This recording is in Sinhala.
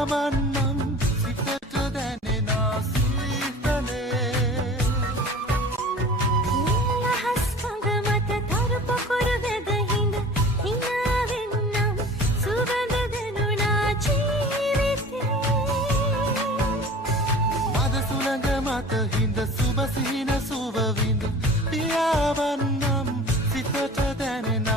පියාවන්නම් සිතට දැනෙන සීතලේ නිලහස් කඳ මත තරපොකුරු වැදහිඳ හිනාවෙන්නම් සුවඳ දැනුණා ජීවිතේ මද සුළඟ මත හිඳ සුබ සිහින සුව විඳ පියාවන්නම් සිතට දැනෙන